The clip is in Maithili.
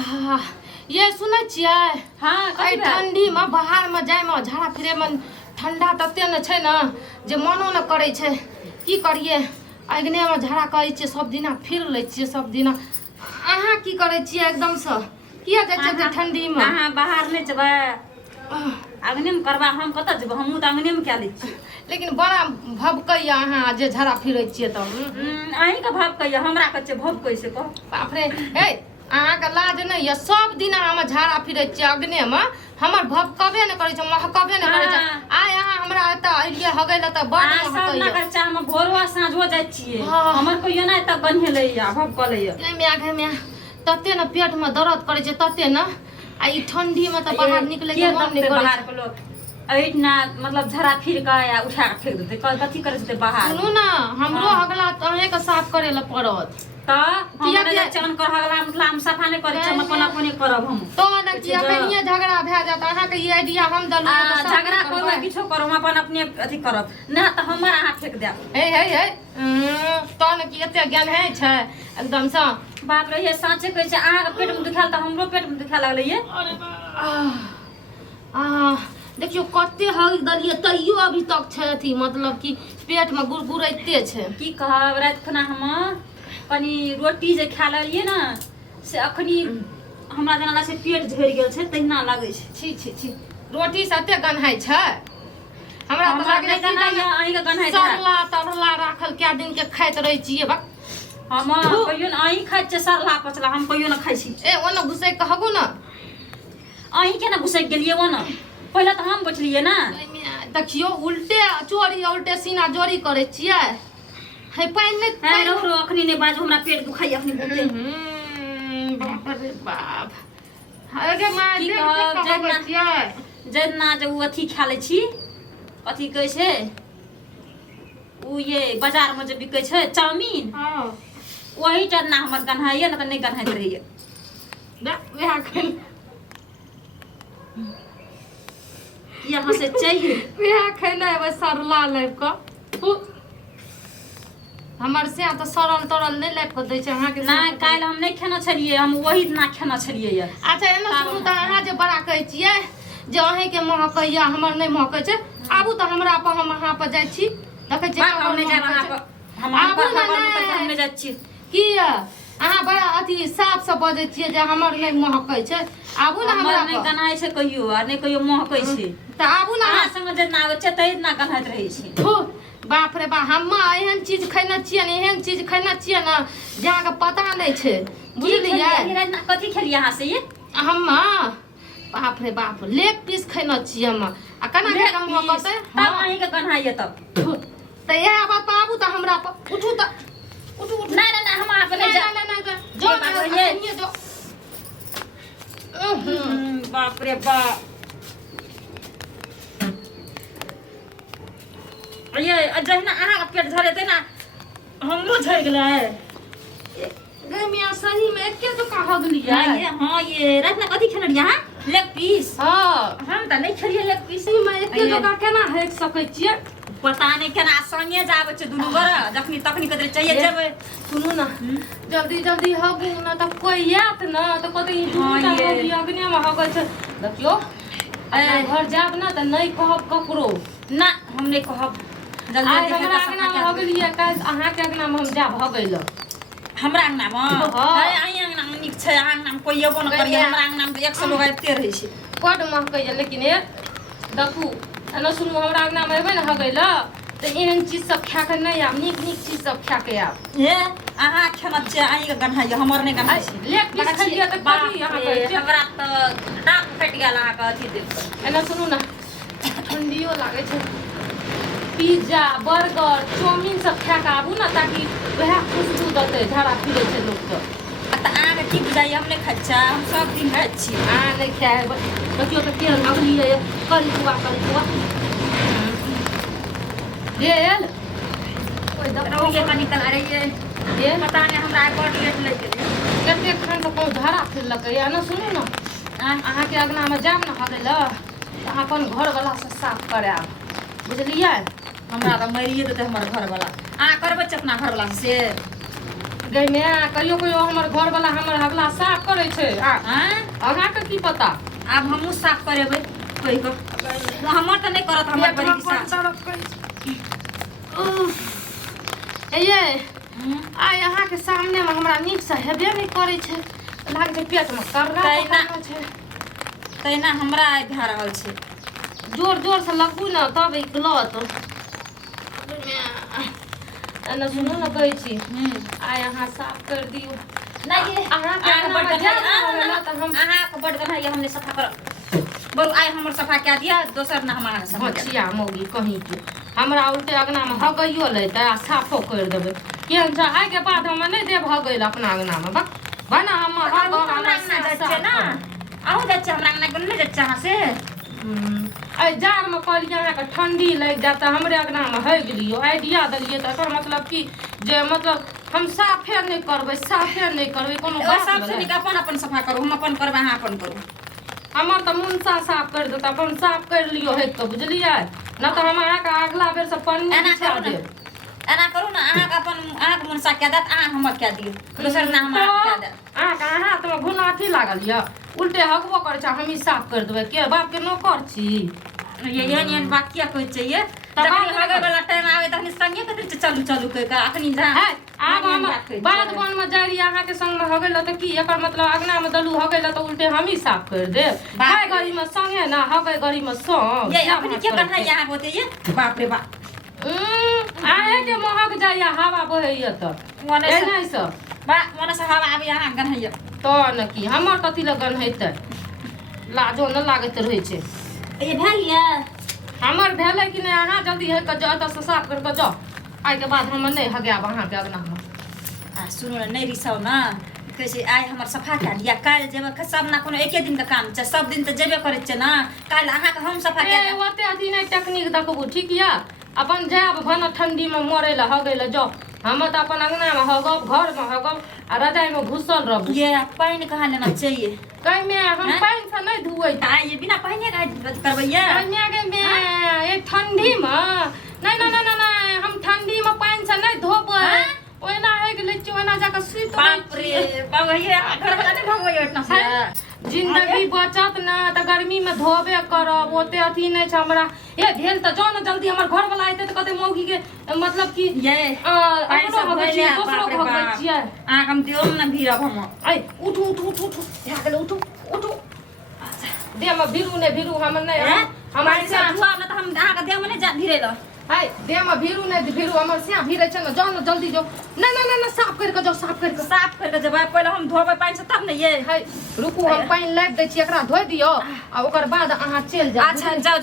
आहा ये सुनै छियै हाँ ठंडी में बाहर में जाय में झाड़ा फिरे में ठंडा तते न छै न जे मनो न करै छै की करिए अग्ने में झाड़ा करै छियै सब दिना फिर लै छियै सब दिना अहाँ की करै छियै एकदम से किया जाय छै ठंडी में अहाँ बाहर नहीं जेबै अग्नि में करबा हम कत जेबै हमहू त अग्नि में क्या लै छी लेकिन बड़ा भभकैया अहाँ जे झाड़ा फिरै छियै त अहीं के भभकैया हमरा कच्चे भभकै से कह बाप रे हे अहाँ के लाज नहीं ये सब दिन हम झाड़ा फिरै छियै अग्ने में हमर भभकबे न करै छै महकबे न करै छै आइ अहाँ हमरा एत एलियै हगै ल त बड़ महकैया कर चाह हम भोरवा साँझो जाय छियै हमर कोइयो नै त गन्हेलैया भभकलैया ए म्या तते न पेट में दर्द करै छै तते न आ ई ठंडी में त बाहर निकले के मन नहीं करै बाहर के लोग ऐठना मतलब झरा फिर के या उठा के फेंक देते कथी करे छै बाहर सुनू ना हमरो अगला अहे के साफ करे ल पड़त त हम ने चन कर हगला मतलब हम सफा नहीं करे छै हम अपन अपने करब हम तो न कि अपनिए झगड़ा भै जात अहाँ के ई आइडिया हम दलु झगड़ा करू किछो करू हम अपन अपने अथी करब न त हमर अहाँ फेंक देब हे तो न कि एते ज्ञान है छै एकदम से बाप रे ये साँचे कहै छै अहाँ के पेट में दुखाल त हमरो पेट में दुखा लागलै ये अरे देखियो कते हग दलिए तैयो अभी तक छै अथी मतलब कि पेट में गुरगुरैते छै की कहब रात खाना हम कनी रोटी जे खा लेलिए ना से अखनी हमरा जेना लागे छै पेट झड़ गेल छै तहिना लागे छै छी छी छी रोटी सते गन्हाई छै हमरा त लागे छै अहीं के गन्हाई सरला तरला राखल क्या दिन के खाइत रही छियै बा हम कहियो न अहीं खाइ छै सरला पचला हम कहियो न खाइ छी ए ओना घुसै कहबो न अहीं केना घुसै गेलिए ओना पहले त हम बचलिए ना देखियो उल्टे चोरी उल्टे सीना जोरी करे छियै है पाइन नै रो अखनी नै बाजू हमरा पेट दुखाई अखनी बहुते बाप रे बाप अरे मां जेना जे उ अथी खा लै छी कथी कहै छै उ ये बाजार में जे बिकै छै चाउमीन हां वही टन्ना हमर गन्हाइए न त नै गन्हाइत रहिए वह खैल यहाँ से चाहिए वह खैले है सरला लाइव का हमर से त सरल तरल नै लाइव के दै छै अहाँ के ना काल हम नै खेना छलिए हम वही ना खेना छलिए या अच्छा एना सुनू त अहाँ जे बड़ा कहै छियै जे अहे के महकैया हमर नै महकै छै आबू त हमरा पर हम अहाँ पर जाय छी देखै छी हम नै जाब अहाँ पर हम नै जाय छी की अहाँ बड़ा अथी साफ से बजै छियै जे हमर नै महकै छै आबू ना हमरा नै गनाय छै कहियो आ नै कहियो महकै छै त आबू ना अहाँ संग जे ना आबै छै तै ना गनाइत रहै छै बाप रे बा हम एहन चीज खैना छियै न एहन चीज खैना छियै न जहाँ के पता नै छै बुझलियै कथी खेलिए अहाँ से ये हम बाप रे बाप लेग पीस खैना छियै हम आ कना के हम कहतै तब अहीं के गन्हाइए तब त यह बात आबू त हमरा पर उठू त उठू ना हम आप नहीं जा जो ना ये जो बाप रे बाप ये जहिना अहाँ के पेट झरेते ना हमरो झड़ गेलै गे मियां सही में एके तो कह गलिया ये हां ये रात में कथी खेल रहिया लेग पीस हां हम त नहीं खेलिए लेग पीस में एके तो का केना हेक सकै छियै पता नहीं केना संगे जाबे छै दुनु गोरा जखनी तखनी कदरे चाहिए जेबै सुनू ना जल्दी जल्दी हगू ना त कोई यात ना त कतै ई दुटा होगी अग्नि में हगै छै देखियो ए घर जाब ना त नै कहब ककरो ना हम नै कहब जल्दी हमरा अग्ना में हगलिए काल अहाँ के अग्ना में हम जाब हगै ल हमरा अंगना में हाय अहीं अंगना में निक छै अंगना में कोई एबो न करिए हमरा अंगना में 100 लोग आइते रहै छै बड महकै छै लेकिन ए देखू एना सुनू हमरा अंगना में एबै न हगै ल त एहन चीज सब खा के नै आब नीक नीक चीज सब खा के आब हे अहाँ खेना छै अहीं के गन्हाइए हमर नै गन्हाइ छै लेग पीस खलिए त कथी अहाँ कहै छै हमरा त दांत फट गेल अहाँ के अथी देख एना सुनू ना ठंडियो लागै छै पिज्जा बर्गर चाउमीन सब खा के आबू ना ताकि वह खुशबू दते झाड़ा फिरे छै लोग के त अहाँ के की बुझाइए हम नै खाइ छै हम सब दिन खाइ छी अहाँ नै खाए देखियो त केहन लगलिए करी कुआ रेल ओइ रौए कनी कल रहिए ये पता नै हमरा बड लेट लग गेलै कते खान से कोन झाड़ा फिरलकै या ना सुनू ना अहाँ के अगना में जाब ना हगै ल त अहाँ अपन घर वाला से साफ कराब बुझलियै हमरा त मरिए देते हमर घर वाला अहाँ करबै अपना घर वाला से गई में कहियो कहियो हमर घर वाला हमर हगला साफ करे छै अहाँ के की पता अब हमहू साफ करेबै कोई को हमर त नहीं करत हमर बड़ी की साफ ये आइ अहाँ के सामने में हमरा नीक से हेबे नहीं करे छै लाग छै पेट में करना छै तैना हमरा आइ भए रहल छै जोर जोर से लगू ना तब गलत एना सुनो ना कहै छी आइ अहाँ साफ कर दियो नहीं अहाँ के बड़ गन्हाई हमने सफा कर बरु आइ हमर सफा क्या दिया दोसर ना हमारा सफा छिया मौगी कहीं के हमरा उल्टे अगना में हगइयो लेतै आ साफो कर देबै केहन छ आइ के बाद हम नहीं देब हगैल अपना अगना में बना हम हमरा अंगना जाइ छै ना आहू जाइ छै हमरा अंगना नहि जाइ छै अहाँ से आई जाड़ में कहलिए अहाँ के ठंडी लग जाता हमरे अगना में हग लियो आइडिया दलिए त एकर मतलब की जे मतलब हम साफे नहीं करबै कोनो बात सबसे निक अपन अपन सफा करू हम अपन करबै अहाँ अपन करू हमर त मुनसा साफ कर देता अपन साफ कर लियो है तो बुझलिए न त हम अहाँ के अगला बेर से पन्नी बिछा देब एना करू ना अहाँ के अपन अहाँ के मुनसा क्या देत अहाँ हमर क्या दियो दोसर ना हमरा क्या देत अहाँ के हाथ में घुना अथी लागल य उल्टे हगबो करे छ हम ही साफ कर देबै के बाप के नौकर छी ये एहन बात किया कहै छै ये जखनी हगै वाला टाइम आवे तखनी संगे कहै छै चलू चलू कह के अखनी जा आब हम बाद बन में जाई अहाँ के संग में हगै ल त की एकर मतलब अगना में दलू हगै ल त उल्टे हम ही साफ कर देब खाय गरी में संगे ना हगै गरी में संग ये अपनी के कन्हा यहाँ होते ये बाप रे बाप आहे के महक जाइया हवा बहैया त मने नहीं सब बा मने से हवा आबे यहाँ गन्हैया तो न की हमर कथी लगन हेतै लाजो न लागत रहै छै ये भेलिए हमर भेलै कि नहीं अहाँ जल्दी है के जाओ त साफ कर के जाओ आइ के बाद हम नहीं हगाब अहाँ के अगना में सुनो ना नहीं रिसाओ ना कैसे आइ हमर सफा क्या दिया काल जेबे सब ना कोनो एके दिन का काम छै सब दिन त जेबे करे छै ना काल अहाँ के हम सफा क्या ओते अथी नहीं टेक्निक देखबू ठीक या अपन जाब भन ठंडी में मरे ला हगै ला जाओ हम त अपन अगना में हगब घर में हगब आ रजाई में घुसल रहब ये पानी कहाँ लेना चाहिए कहीं में हम पानी से नहीं धुए ये बिना पानी का करबैया कन्या के में ए ठंडी में नहीं हम ठंडी में पानी से नहीं धोबै ओना है के लेची ओना जाके सुत बाप रे बाबा ये घर वाला नहीं भगवैया इतना से जिंदगी बचत ना त गर्मी में धोबे करब ओते अथी नहीं छ हमरा ए भेल त जाओ ना जल्दी हमर घर वाला आइते त कते मौगी के मतलब कि ये अपनो भगै दोसरो भगै छियै आ हम दियो ना भीरब हम आई उठू या गेल उठू दे में भीरू हम नहीं हमारे से धुआ ना त हम आ के दे में नहीं जा भीरे ल हाय दे में भीरू हमर से भीरे छ ना जाओ ना जल्दी जाओ ना साफ करके जब पहले हम धोबै पानी से तब नहीं ये हाय रुकू हम पानी लाइब दै छी एकरा धोइ दियौ आ ओकर बाद अहाँ चल जाओ अच्छा जाओ